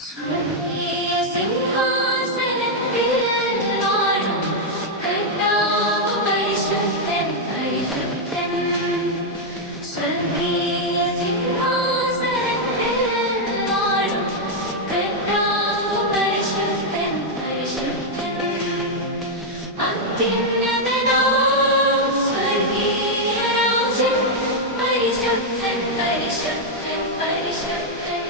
സ്വർഗീയ സിംഹാസനത്തിൽ വാഴും കർത്താവ് പരിശുദ്ധൻ പരിശുദ്ധൻ. സ്വർഗീയ സിംഹാസനത്തിൽ വാഴും കർത്താവ് പരിശുദ്ധൻ പരിശുദ്ധൻ. അത്യുന്നതനാം സ്വർഗീയ രാജൻ പരിശുദ്ധൻ പരിശുദ്ധൻ പരിശുദ്ധൻ.